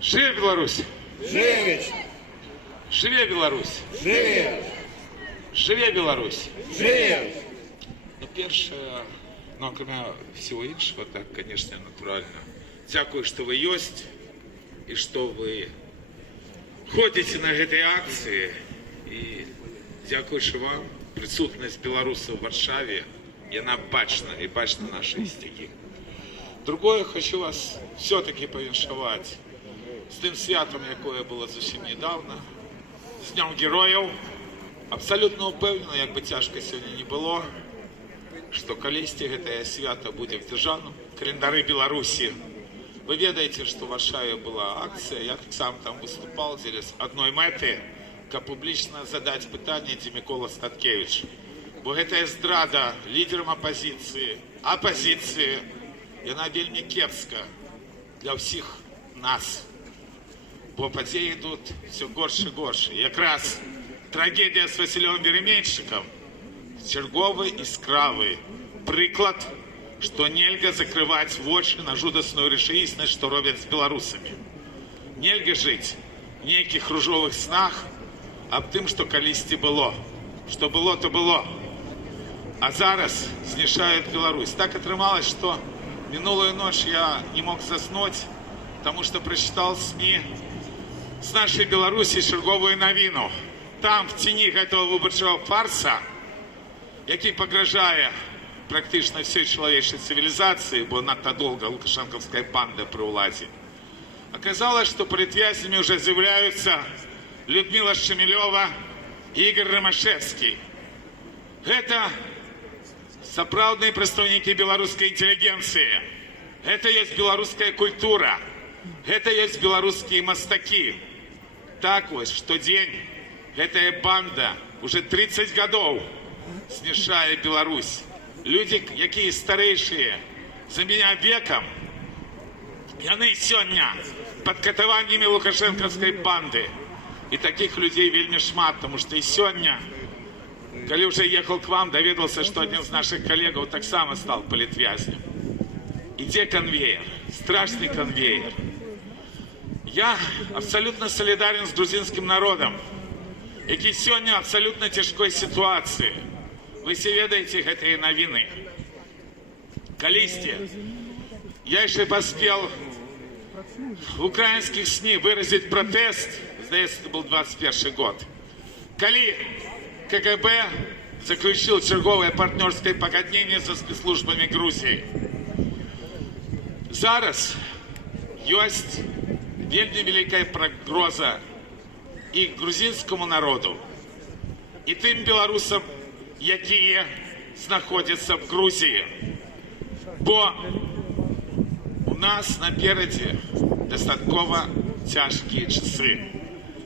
Живе Беларусь! Живе! Живе Беларусь! Живе! Живе Беларусь! Живе! Ну, першае, ну, акрамя всего іншого, так, конечно, натуральна. Дзякую, што вы ёсць і што вы ходзіце на гэтай акцыі. І дзякуючы вам, прысутнасць беларусаў у Варшаве, яна бачна, і бачна нашы сцягі. Другое, хочу вас все-таки повіншаваць з тым святам, якое было зусім недавно, з Днем Герояў. Абсолютно упэўнена, як бы цяжка сёння не было, што калісьці гэтае свята будзе в дзяржаўным календары Беларусі. Вы ведаеце, што ў Варшаве была акцыя, я сам там выступал дзеля адной мэты, каб публічна задаць пытанне, дзе Мікола Статкевіч. Бо гэтая здрада лідерам апазіцыі, яна вельмі кепска для ўсіх нас. Бо падзеі ідуць все горш і горш. Якраз трагедія з Васілём Веремейчыкам чарговы іскравы прыклад, што нельга закрываць вочы на жудасную рэчаіснасць, што робяць з беларусамі. Нельга жыць в нейкіх ружовых снах аб тым, што калісьці было. Што было, то было. А зараз знішаюць Беларусь. Так атрымалось, што минулую ночь я не мог заснуть, потому что прочитал СМИ с нашей Беларуси черговую новину. Там, в тени этого выборчего фарса, який погрожає практично всей человеческой цивилизации, бо надто долго лукашенковская банда при уладе, оказалось, что политвязнями уже заявляются Людмила Шемелева и Игорь Ромашевский. Это сапраўдныя прадстаўнікі беларускай інтэлігенцыі. Гэта ёсць беларуская культура. Гэта ёсць беларускія мастакі. Так вось, штодзень гэтая банда уже 30 гадоў знішае Беларусь. Людзі, якія старэйшыя за меня векам, яны сёння пад катаваннямі лукашэнкаўскай банды. І таких людей вельмі шмат, потому что и сёння, когда уже ехал к вам, доведался, что один из наших коллегов так само стал политвязнем. Иде конвейер, страшный конвейер. Я абсолютно солидарен с грузинским народом, який сегодня в абсолютно тяжкой ситуации. Вы все ведаете гэтыя навіны. Калісьці, я еще поспел в украинских СМИ выразить протест, здаецца, это был 21 год, калі КГБ заключил черговое партнерское пагадненне со спецслужбами Грузии. Зараз ёсць вельмі великая пагроза и грузинскому народу, и тым беларусам, якія знаходзяцца в Грузии. Бо у нас наперадзе дастаткова цяжкія часы.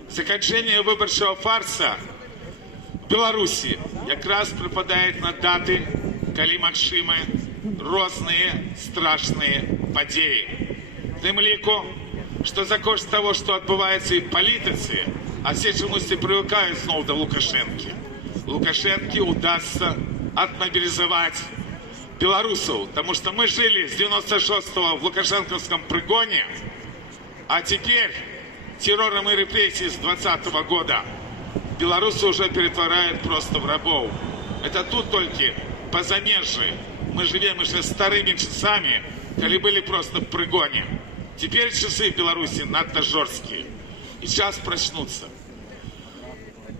Заканчэнне выбарчага фарса в Беларуси якраз припадает на даты, калі магчымы розныя страшныя падзеі. Тым ліку, што за кошт того, што адбываецца і в палітыцы, а все чамусьці прывыкаюць зноў да Лукашэнкі. Лукашэнкі удастся отмобилизовать белорусов, потому что мы жили с 96-го в лукашенковском пригоне, а теперь террором и репрессией с 20-го года белорусы уже перетворяют просто в рабов. Это тут только по замежжи. Мы живем еще старыми часами, когда были просто в пригоне. Теперь часы в Беларуси надто жесткие. И сейчас проснутся.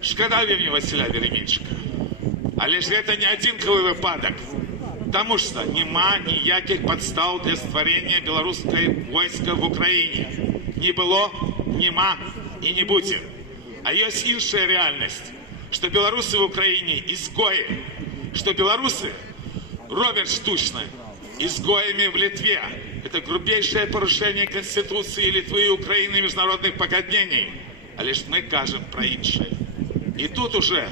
Шкода вельмі Васіля Веремейчыка. Але ж гэта не адзінкавы выпадак. Таму што няма ніякіх падстаў для стварэння беларускай войска в Украіне. Не было, нема і не будзе. А ёсць іншая рэальнасць, што беларусы в Украіне изгоі, што беларусы робят штучна изгоями в Литве. Это грубейшее порушение Конституции Литвы и Украины и международных пагаднений. Але ж мы кажем про іншае. И тут уже,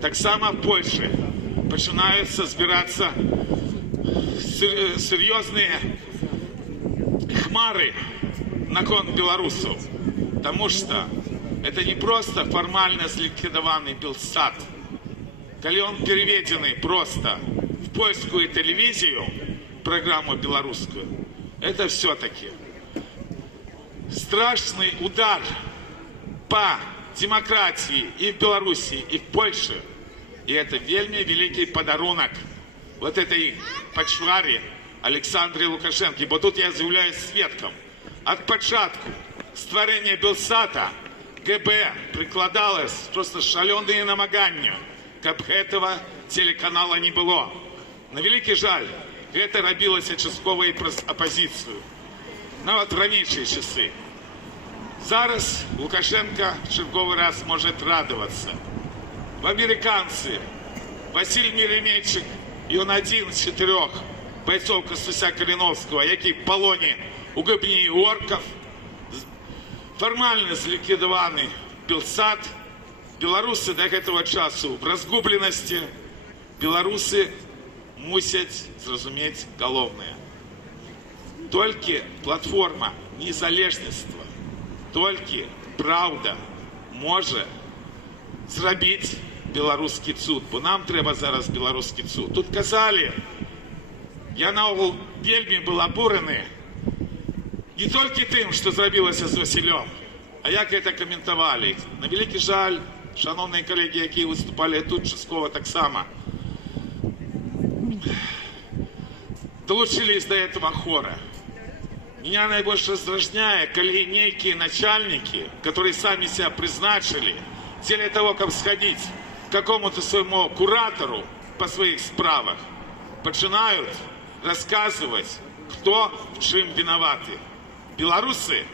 так само в Польше, начинаются собираться серьезные хмары наконт белорусов. Потому что это не просто формально зликвидованный Белсат. Коли он переведенный просто в польскую телевизию, программу белорусскую, это все-таки страшный удар по демократии и в Беларуси, и в Польше. И это вельми великий подарунок вот этой почваре Александры Лукашенко. Бо тут я з'являюсь свідком. От початку створения Белсата ГБ прикладалось просто шаленые намагання, каб этого телеканала не было. На великий жаль, это робилось частково и праз оппозицию. Нават в ранейшие часы. Зараз Лукашенко в черговый раз может радоваться. В американцы Василий Миронейчик, и он один из 4 бойцов Костуся Калиновского, які в полоне у гибні орков, формально зліквідований Белсат. Белорусы до этого часу в разгубленности. Белорусы мусять зразуметь головное. Только платформа незалежніцтва, только правда може зробити белорусский цуд. Бо нам треба зараз белорусский цуд. Тут казали, я наогул вельми был обурений не тільки тим, що зробилося з Василем, а як це коментували. На великий жаль, шановні колеги, які виступали тут, частково так само, долучились до этого хора. Меня наибольше раздражняет, когда некие начальники, которые сами себя призначили, в целях того, как сходить к какому-то своему куратору по своих справах, начинают рассказывать, кто в чем виноваты. Белорусы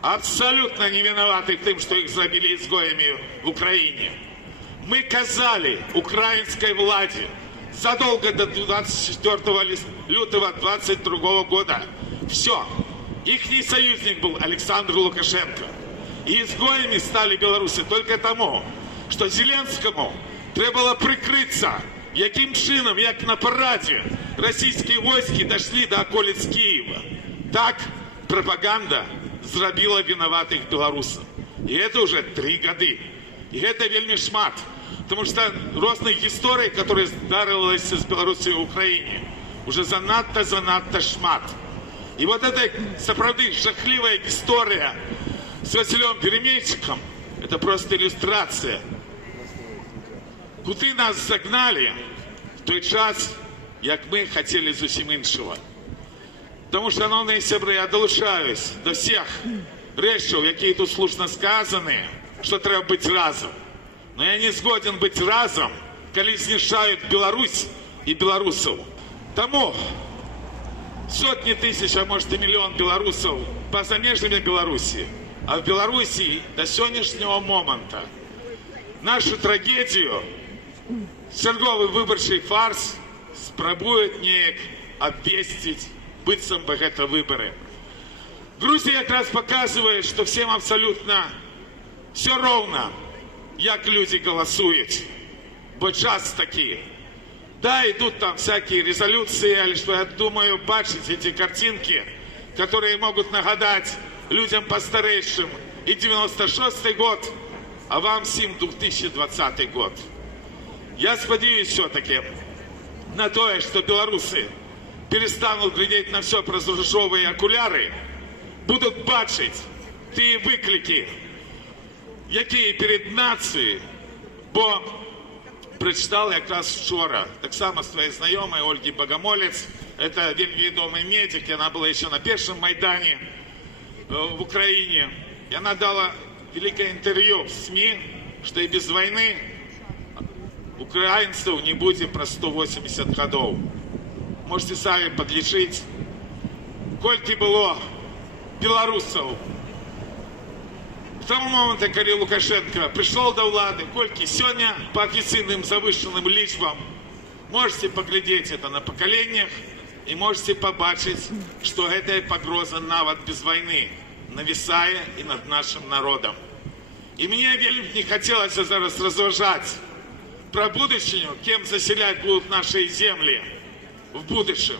абсолютно не виноваты в том, что их забили изгоями в Украине. Мы казали украинской владе задолго до 24 лютого 22 года. Все. Ихний союзник был Александр Лукашенко. И изгоями стали белорусы только тому, что Зеленскому треба было прикрыться, яким чином, як на параде, российские войски дошли до околиц Киева. Так пропаганда зробила виноватых белорусов. И это уже 3 годы. И это вельми шмат. Потому что розных историй, которые здарились с Беларусью в Украине, уже занадто шмат. И вот эта сапраўды жахливая история с Василем Веремейчиком, это просто иллюстрация. Куды нас загнали в той час, як мы хотели зусім іншого. Тому, шановні сябри, я долучаюсь до всіх речей, які тут слушно сказані, що треба бути разом. Но я не згоден бути разом, коли знішають Білорусь і білорусів. Тому сотні тисяч, а може і мільйон білорусів поза межами Білорусі, а в Білорусі до сьогоднішнього моменту нашу трагедію, черговий виборчий фарс спробують ніяк обвестить, быццам бы гэта выборы. Грузия якраз показывает, что всем абсолютно все ровно, як люди голосуют. Бо час таки. Да, идут там всякие резолюции, а лишь я думаю, бачить эти картинки, которые могут нагадать людям постарейшим и 96-й год, а вам всем 2020 год. Я сподіваюсь все-таки на то, что белорусы перестанут глядеть на все праз ружовые окуляры, будут бачить ті виклики, які перед нацією, бо прочитал якраз вчора, так само своей знайомой Ольги Богомолец, это ведомый медик, она была еще на первом Майдане в Украине, и она дала великое интервью в СМИ, что и без войны украинцев не будет про 180 годов. Можете сами подлічити, колькі було білорусів в тому моменті, коли Лукашенко прийшов до влади, колькі сьогодні по офіційним завищеним лічбам. Можете поглядеть это на поколениях и можете побачить, что эта погроза нават без войны нависает и над нашим народом. И мне вельми не хотелось зараз розважати про будущее, кем заселять будут наши земли в будущем.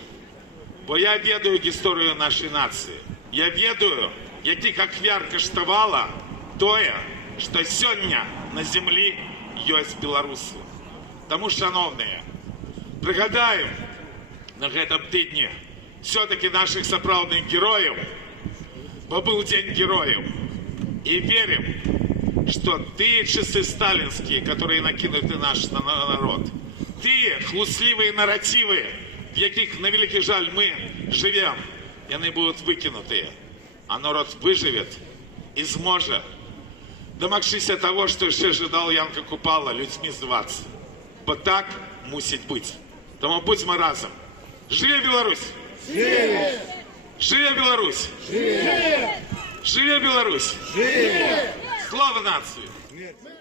Бо я ведаю історію нашей нации. Я ведаю, яких ахвяр каштавало тое, что сёння на землі ёсць беларусы. Тому, шановные, пригадаем на гэтым тыдні все-таки наших сапраўдных героев, бо был День героев. И верим, что те часы сталинские, которые накинуты наш народ, те хлусливые нарративы, в яких, на великий жаль, мы живем, они будут выкинуты, а народ выживет и зможет домагшися того, що ще ждав Янка Купала, людьми зватися. Бо так мусить бути. Тому будьмо разом. Живе Білорусь! Живе! Живе Білорусь! Живе! Живе Білорусь! Живе! Слава нації! Смерть!